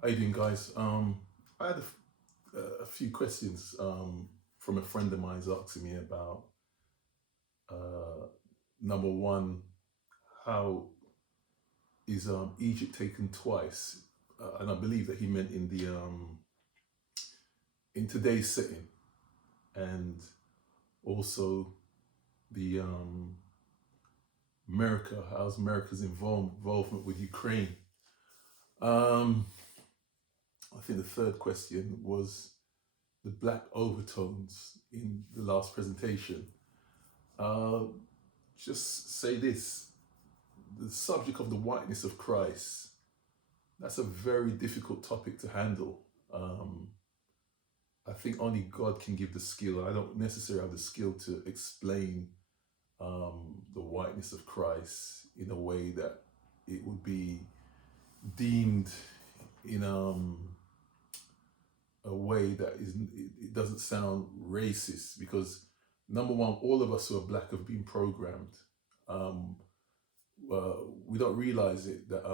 How you doing, guys? I had a few questions from a friend of mine who's asking me about uh, number one, how is Egypt taken twice? And I believe that he meant in the in today's setting, and also the how's America's involvement with Ukraine. Um, I think the third question was the black overtones in the last presentation. Uh, just say this: the subject of the whiteness of Christ. That's a very difficult topic to handle. Um, I think only God can give the skill. I don't necessarily have the skill to explain the whiteness of Christ in a way that it would be deemed in a way that it doesn't sound racist, because number one, all of us who are black have been programmed. Um, we don't realize it that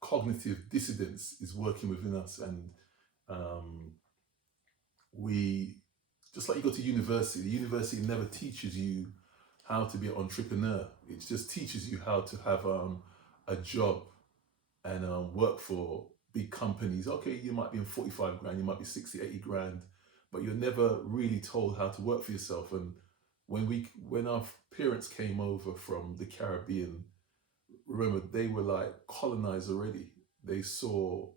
cognitive dissonance is working within us, and um, we just like you go to university. The university never teaches you how to be an entrepreneur. It just teaches you how to have a job and work for big companies. Okay, you might be in 45 grand, you might be 60, 80 grand, but you're never really told how to work for yourself. And when our parents came over from the Caribbean, remember they were like colonized already. They saw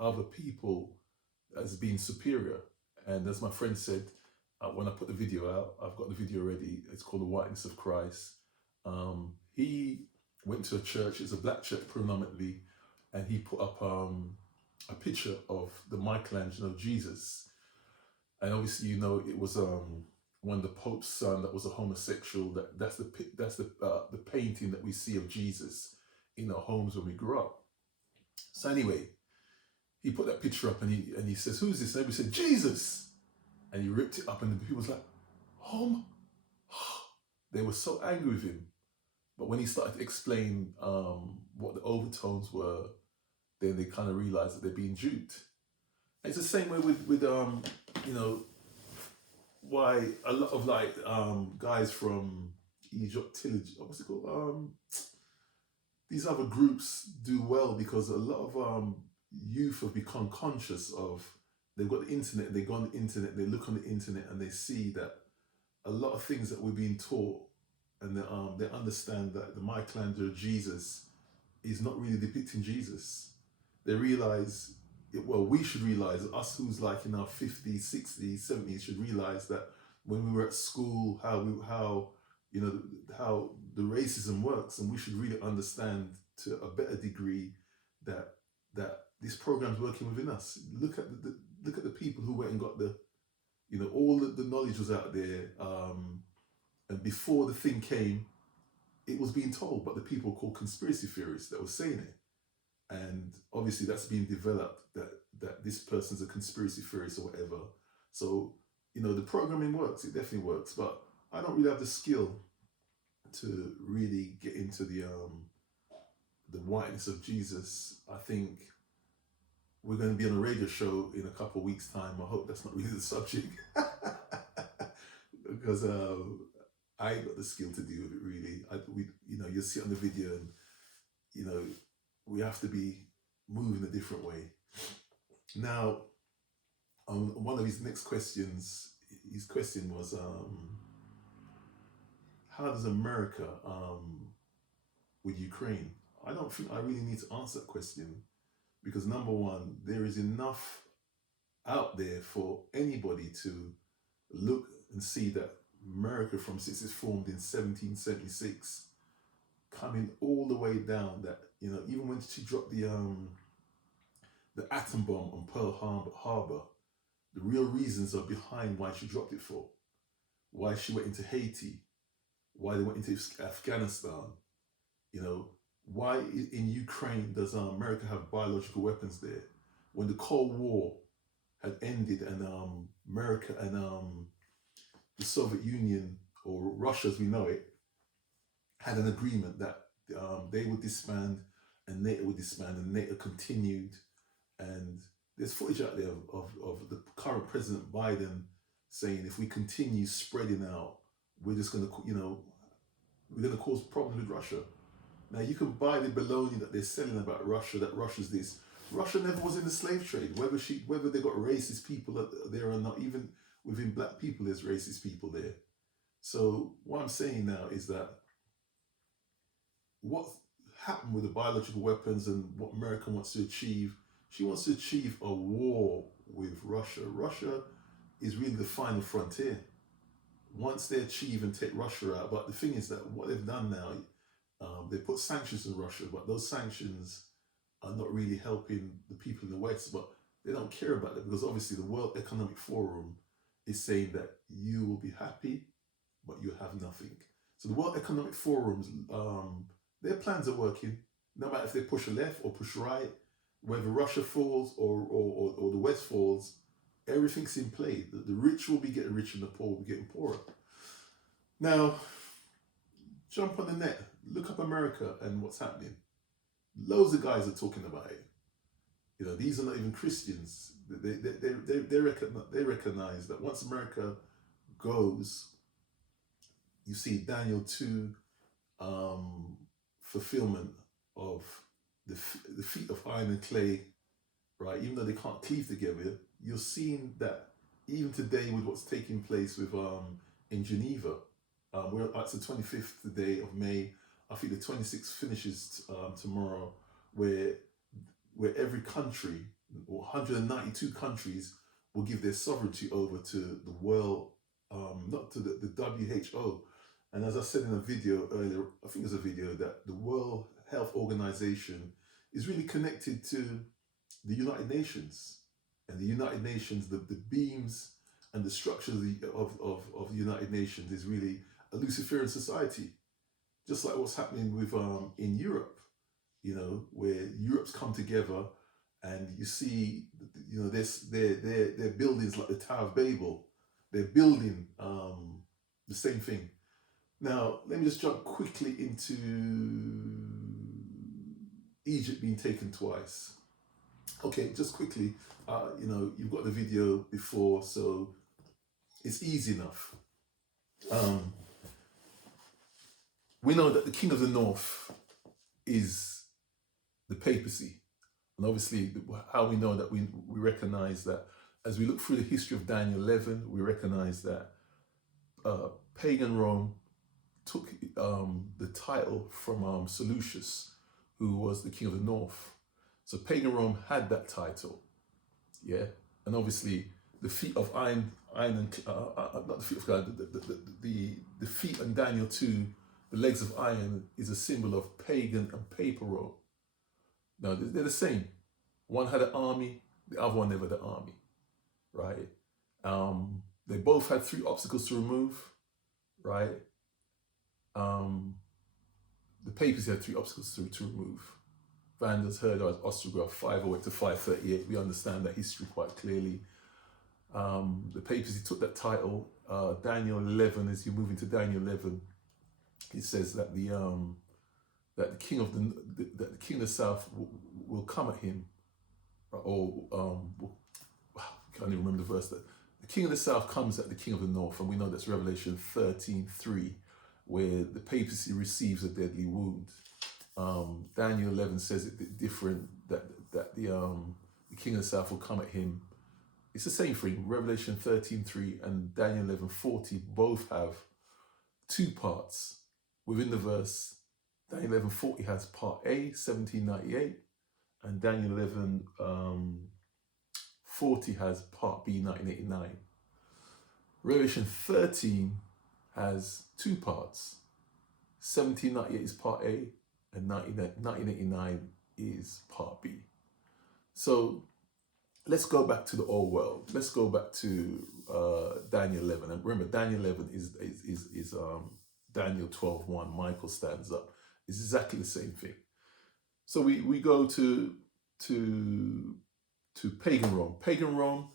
other people as being superior. And as my friend said, when I put the video out, I've got the video ready. It's called The Whiteness of Christ. He went to a church, it's a black church predominantly, and he put up a picture of the Michelangelo Jesus. And obviously, it was one of the Pope's son that was a homosexual. That's the painting that we see of Jesus in our homes when we grew up. So anyway, he put that picture up, and he says, "Who's this?" And everybody said, "Jesus." And he ripped it up, and the people was like, "Oh my." They were so angry with him. But when he started to explain what the overtones were, then they kind of realized that they're being duped. And it's the same way with you know why a lot of like guys from Egyptology, what's it called? These other groups do well, because a lot of youth have become conscious of, they've got the internet, they go on the internet, they look on the internet, and they see that a lot of things that we're being taught, and they understand that the Michelangelo Jesus is not really depicting Jesus. They realize, well, we should realize, us who's like in our 50s, 60s, 70s should realize that when we were at school, how you know how the racism works, and we should really understand to a better degree that this program's working within us. Look at the people who went and got all the knowledge was out there, and before the thing came, it was being told, but the people called conspiracy theorists that were saying it. And obviously that's being developed, that this person's a conspiracy theorist or whatever. So the programming works, it definitely works, but I don't really have the skill to really get into the whiteness of Jesus. I think we're going to be on a radio show in a couple of weeks' time. I hope that's not really the subject, because I ain't got the skill to deal with it really. You see it on the video, and we have to be moving a different way. Now, one of his next questions, his question was, how does America with Ukraine? I don't think I really need to answer that question, because number one, there is enough out there for anybody to look and see that America, from since it's formed in 1776, coming all the way down, that even when she dropped the atom bomb on Pearl Harbor, the real reasons are behind why she dropped it for, why she went into Haiti, why they went into Afghanistan, why in Ukraine does America have biological weapons there? When the Cold War had ended, and America and the Soviet Union, or Russia as we know it, had an agreement that they would disband and NATO would disband, and NATO continued And there's footage out there of the current President Biden saying if we continue spreading out, we're just going to, we're going to cause problems with Russia. Now you can buy the baloney that they're selling about Russia, that Russia's this. Russia never was in the slave trade. Whether they got racist people there or not, even within black people, there's racist people there. So what I'm saying now is that what happened with the biological weapons and what America wants to achieve, she wants to achieve a war with Russia. Russia is really the final frontier. Once they achieve and take Russia out, but the thing is that what they've done now, they put sanctions on Russia, but those sanctions are not really helping the people in the West, but they don't care about it because obviously the World Economic Forum is saying that you will be happy, but you have nothing. So the World Economic Forum's, their plans are working, no matter if they push left or push right, whether Russia falls or the West falls, everything's in play. The rich will be getting richer and the poor will be getting poorer. Now, jump on the net, look up America and what's happening. Loads of guys are talking about it. These are not even Christians. They recognize that once America goes, you see Daniel 2 fulfillment of the feet of iron and clay, right? Even though they can't cleave together, you're seeing that even today with what's taking place with in Geneva. It's the 25th today of May. I think the 26th finishes tomorrow, where every country, or 192 countries, will give their sovereignty over to the world, not to the WHO. And as I said in a video earlier, I think it's a video, that the World Health Organization is really connected to the United Nations. And the United Nations, the beams and the structures of the United Nations is really a Luciferian society. Just like what's happening with in Europe, where Europe's come together, and you see, they're buildings like the Tower of Babel. They're building the same thing. Now, let me just jump quickly into Egypt being taken twice. Okay, just quickly, you've got the video before, so it's easy enough. We know that the king of the north is the papacy. And obviously, how we know that, we recognize that as we look through the history of Daniel 11, we recognize that pagan Rome took the title from Seleucus, who was the king of the north. So pagan Rome had that title, yeah? And obviously, the feet of iron and, not the feet of God, the feet in Daniel 2, the legs of iron, is a symbol of pagan and paper Rome. Now, they're the same. One had an army, the other one never had an army, right? They both had 3 obstacles to remove, right? The papacy had 3 obstacles to remove. Vandals, Herders, Ostrogoths, 508 to 538. We understand that history quite clearly. The papacy took that title. Daniel 11, as you move into Daniel 11, it says that the king of the south will come at him, can't even remember the verse. That the king of the south comes at the king of the north, and we know that's Revelation 13:3, where the papacy receives a deadly wound. Daniel 11 says it different, that the king of the south will come at him. It's the same thing. Revelation 13:3 and Daniel 11:40 both have 2 parts within the verse. Daniel 11:40 has part A, 1798, and Daniel 11:40 has part B, 1989. Revelation 13 has 2 parts. 1798 is part A, and 1989 is part B. So let's go back to the old world. Let's go back to Daniel 11. And remember, Daniel 11 is Daniel 12:1. Michael stands up. It's exactly the same thing. So we go to pagan Rome. Pagan Rome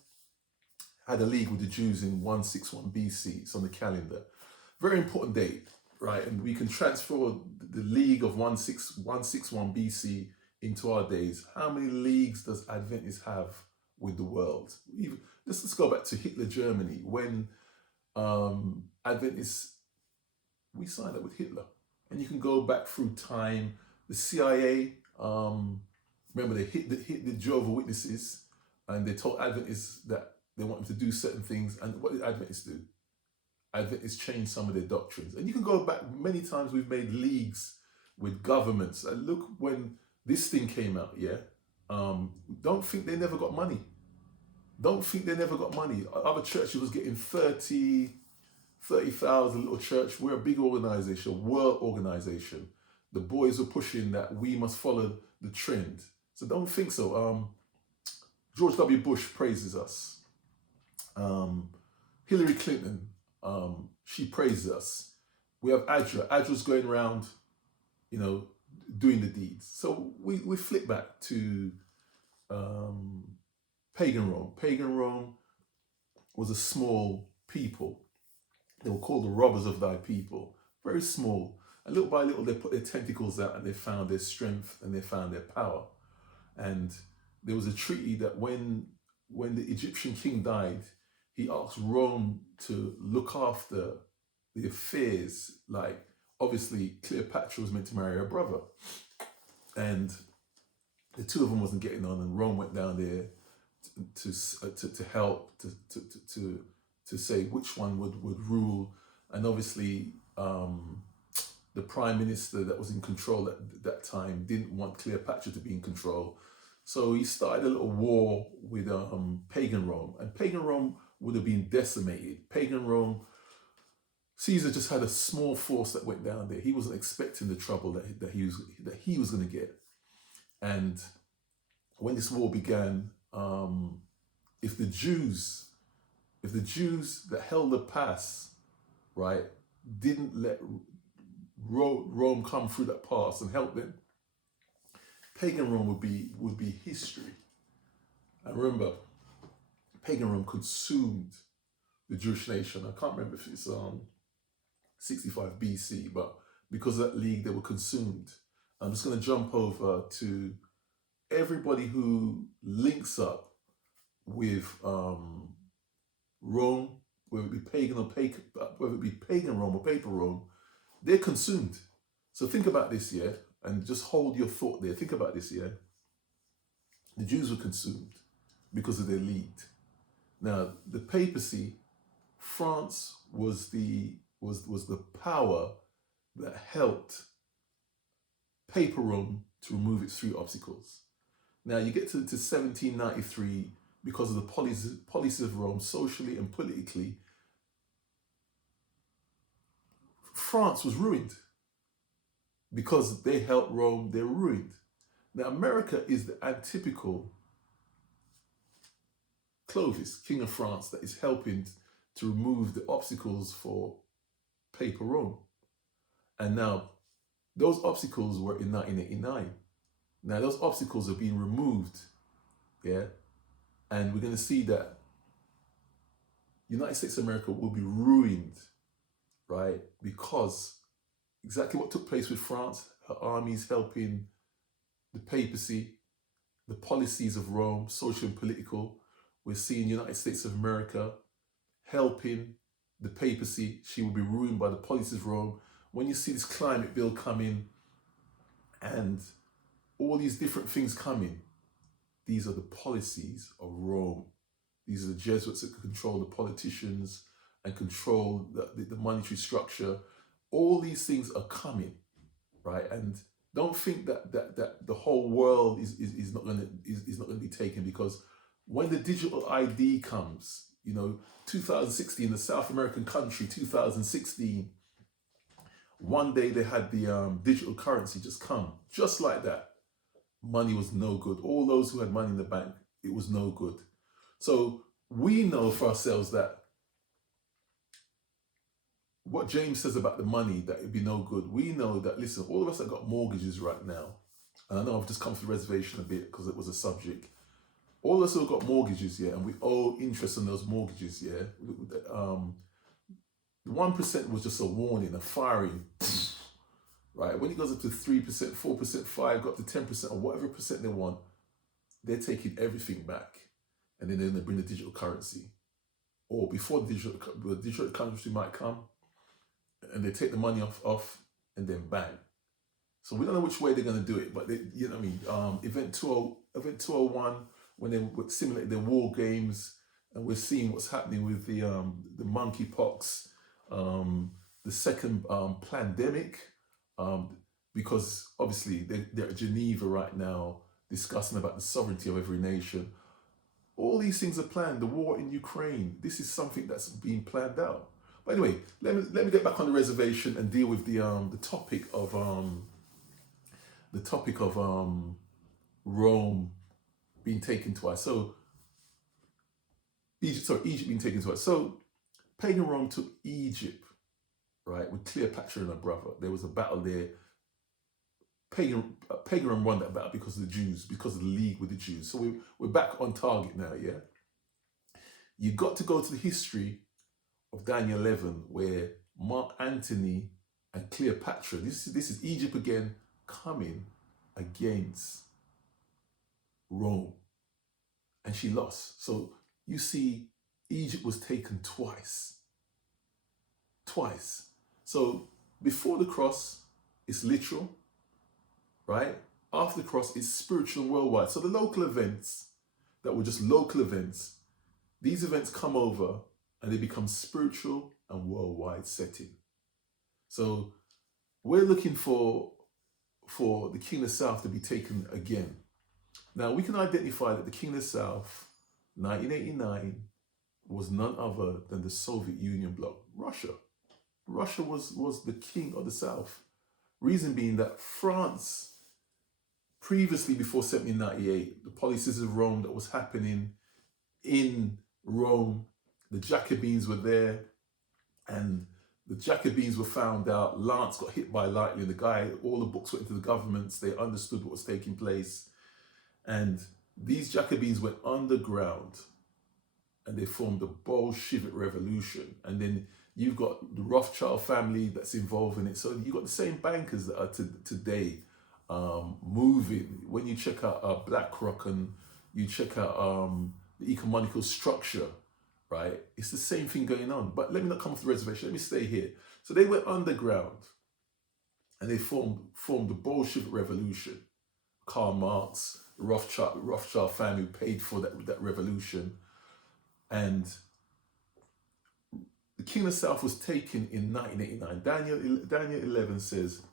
had a league with the Jews in 161 BC. It's on the calendar. Very important date, right? And we can transfer the league of 161 BC into our days, how many leagues does Adventists have with the world? Even, let's go back to Hitler Germany when Adventists, we signed up with Hitler. And you can go back through time. The CIA, remember they hit the Jehovah's Witnesses, and they told Adventists that they want them to do certain things. And what did Adventists do? Adventists changed some of their doctrines. And you can go back many times. We've made leagues with governments. And look, when this thing came out, yeah, don't think they never got money. Don't think they never got money. Other churches was getting 30,000 little church. We're a big organization, world organization. The boys are pushing that we must follow the trend. So don't think so. George W. Bush praises us. Hillary Clinton, she praises us. We have Adra. Adra's going around, doing the deeds. So we flip back to pagan Rome. Pagan Rome was a small people. They were called the robbers of thy people. Very small. And little by little, they put their tentacles out and they found their strength and they found their power. And there was a treaty that when the Egyptian king died, he asked Rome to look after the affairs. Like, obviously, Cleopatra was meant to marry her brother. And the two of them wasn't getting on, and Rome went down there to help, to say which one would rule. And obviously, the prime minister that was in control at that time didn't want Cleopatra to be in control. So he started a little war with pagan Rome. And pagan Rome would have been decimated. Pagan Rome, Caesar just had a small force that went down there. He wasn't expecting the trouble that he was going to get. And when this war began, if the Jews that held the pass, right, didn't let Rome come through that pass and help them, pagan Rome would be history. And remember, pagan Rome consumed the Jewish nation. I can't remember if it's 65 BC, but because of that league, they were consumed. I'm just going to jump over to everybody who links up with Rome, whether it be pagan Rome or paper Rome, they're consumed. So think about this, yeah, and just hold your thought there. Think about this, yeah. The Jews were consumed because of their lead. Now, the papacy, France was the power that helped paper Rome to remove its three obstacles. Now you get to 1793, because of the policies of Rome, socially and politically, France was ruined. Because they helped Rome, they're ruined. Now America is the atypical Clovis, King of France, that is helping to remove the obstacles for paper Rome. And now those obstacles were in 1989. Now those obstacles are being removed, yeah? And we're going to see that United States of America will be ruined, right? Because exactly what took place with France, her armies helping the papacy, the policies of Rome, social and political. We're seeing United States of America helping the papacy. She will be ruined by the policies of Rome. When you see this climate bill coming and all these different things coming, these are the policies of Rome. These are the Jesuits that control the politicians and control the monetary structure. All these things are coming, right? And don't think that the whole world is not going to be taken, because when the digital ID comes, 2016, the South American country, 2016, one day they had the digital currency just come, just like that. Money was no good. All those who had money in the bank, it was no good. So we know for ourselves that what James says about the money, that it'd be no good. We know that, listen, all of us that got mortgages right now, and I know I've just come to the reservation a bit because it was a subject. All of us who have got mortgages, yeah, and we owe interest on those mortgages, yeah. The 1% was just a warning, a firing, right? When it goes up to 3%, 4%, 5, got to 10% or whatever percent they want, they're taking everything back, and then they bring the digital currency. Or before the digital currency might come, and they take the money off, and then bang. So we don't know which way they're going to do it, but they, you know what I mean. Event 201, when they simulate their war games, and we're seeing what's happening with the monkeypox, the second pandemic, because obviously they're at Geneva right now discussing about the sovereignty of every nation. All these things are planned. The war in Ukraine, this is something that's being planned out. But anyway, let me get back on the reservation and deal with the topic of Rome being taken twice. So Egypt being taken twice. So pagan Rome took Egypt, right, with Cleopatra and her brother. There was a battle there. Pagan Rome won that battle because of the Jews, because of the league with the Jews. So we're back on target now, yeah? You got to go to the history of Daniel 11, where Mark Antony and Cleopatra, this is Egypt again, coming against Rome. And she lost. So you see, Egypt was taken twice. Twice. So before the cross, it's literal, right? After the cross, it's spiritual and worldwide. So the local events that were just local events, these events come over and they become spiritual and worldwide setting. So we're looking for the King of the South to be taken again. Now we can identify that the King of the South, 1989, was none other than the Soviet Union bloc, Russia. Russia was the king of the South. Reason being that France, previously before 1798, the policies of Rome that was happening in Rome, the Jacobins were there, and the Jacobins were found out. Lance got hit by lightning. The guy, all the books went into the governments. They understood what was taking place. And these Jacobins went underground and they formed the Bolshevik Revolution. And then you've got the Rothschild family that's involved in it. So you've got the same bankers that are today moving. When you check out BlackRock and you check out the economical structure, right? It's the same thing going on. But let me not come off the reservation. Let me stay here. So they went underground and they formed the Bolshevik Revolution. Karl Marx, the Rothschild family paid for that revolution. And the King of the South was taken in 1989. Daniel 11 says,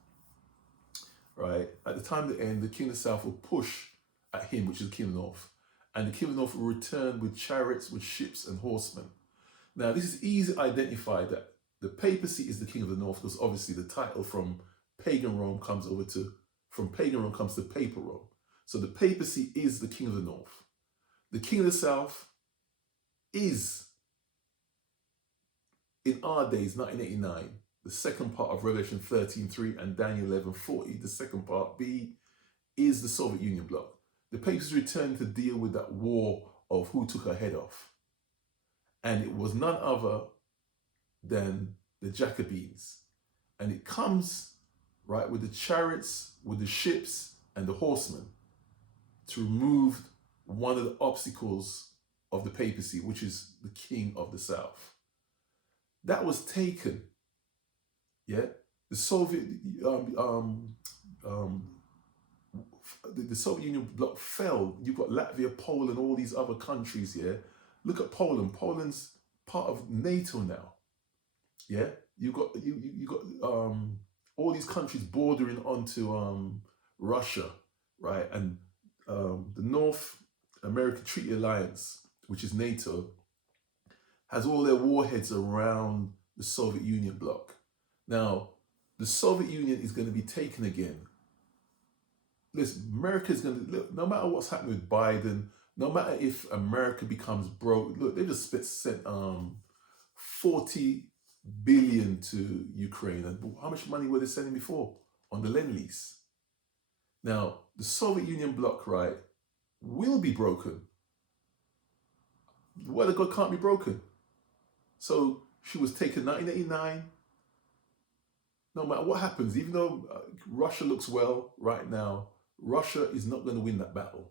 right, at the time of the end, the King of the South will push at him, which is the King of the North. And the King of the North will return with chariots, with ships and horsemen. Now, this is easy to identify that the papacy is the King of the North, because obviously the title from pagan Rome comes to papal Rome. So the papacy is the King of the North. The King of the South is, in our days, 1989, the second part of Revelation 13:3 and Daniel 11:40, the second part B, is the Soviet Union bloc. The papacy returned to deal with that war of who took her head off. And it was none other than the Jacobins. And it comes, right, with the chariots, with the ships and the horsemen to remove one of the obstacles of the papacy, which is the King of the South. That was taken, yeah? The Soviet, the Soviet Union bloc fell. You've got Latvia, Poland, all these other countries, yeah? Look at Poland. Poland's part of NATO now, yeah? You got all these countries bordering onto Russia, right? And the North American Treaty Alliance, which is NATO, has all their warheads around the Soviet Union bloc. Now, the Soviet Union is going to be taken again. Listen, America's going to, look, no matter what's happening with Biden, no matter if America becomes broke, look, they just sent 40 billion to Ukraine. And how much money were they sending before on the Lend-Lease? Now, the Soviet Union bloc, right, will be broken. The word of God can't be broken. So she was taken 1989. no matter what happens, even though Russia looks well right now, Russia is not going to win that battle.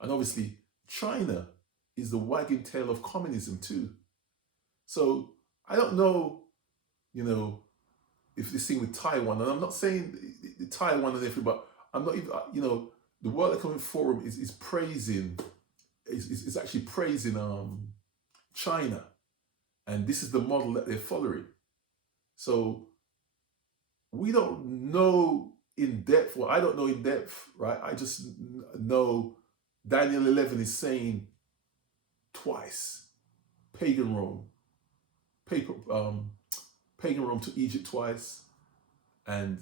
And obviously, China is the wagging tail of communism too. So I don't know, you know, if this thing with Taiwan, and I'm not saying Taiwan and everything, but I'm not even, the World Economic Forum is praising, is actually praising China, and this is the model that they're following. So we don't know in depth. Well, I don't know in depth, right? I just know Daniel 11 is saying twice, pagan Rome, pagan Rome to Egypt twice, and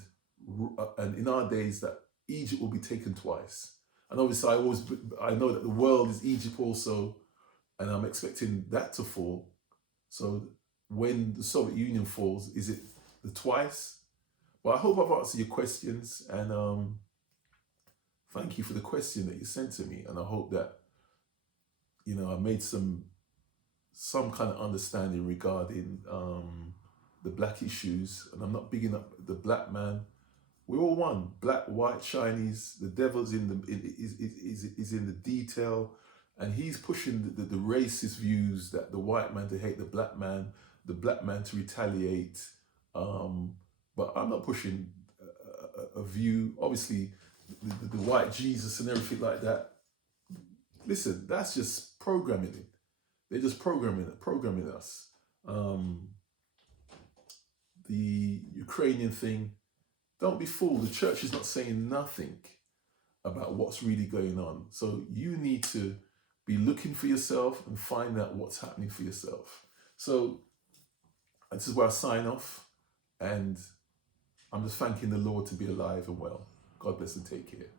in our days that Egypt will be taken twice. And obviously, I know that the world is Egypt also, and I'm expecting that to fall. So when the Soviet Union falls, is it the twice? Well, I hope I've answered your questions, and thank you for the question that you sent to me. And I hope that I made some kind of understanding regarding the black issues. And I'm not bigging up the black man. We're all one, black, white, Chinese. The devil's is in the detail, and he's pushing the racist views that the white man to hate the black man to retaliate. But I'm not pushing a view. Obviously, the white Jesus and everything like that. Listen, that's just programming it. They're just programming us. The Ukrainian thing. Don't be fooled. The church is not saying nothing about what's really going on. So you need to be looking for yourself and find out what's happening for yourself. So this is where I sign off, and I'm just thanking the Lord to be alive and well. God bless and take care.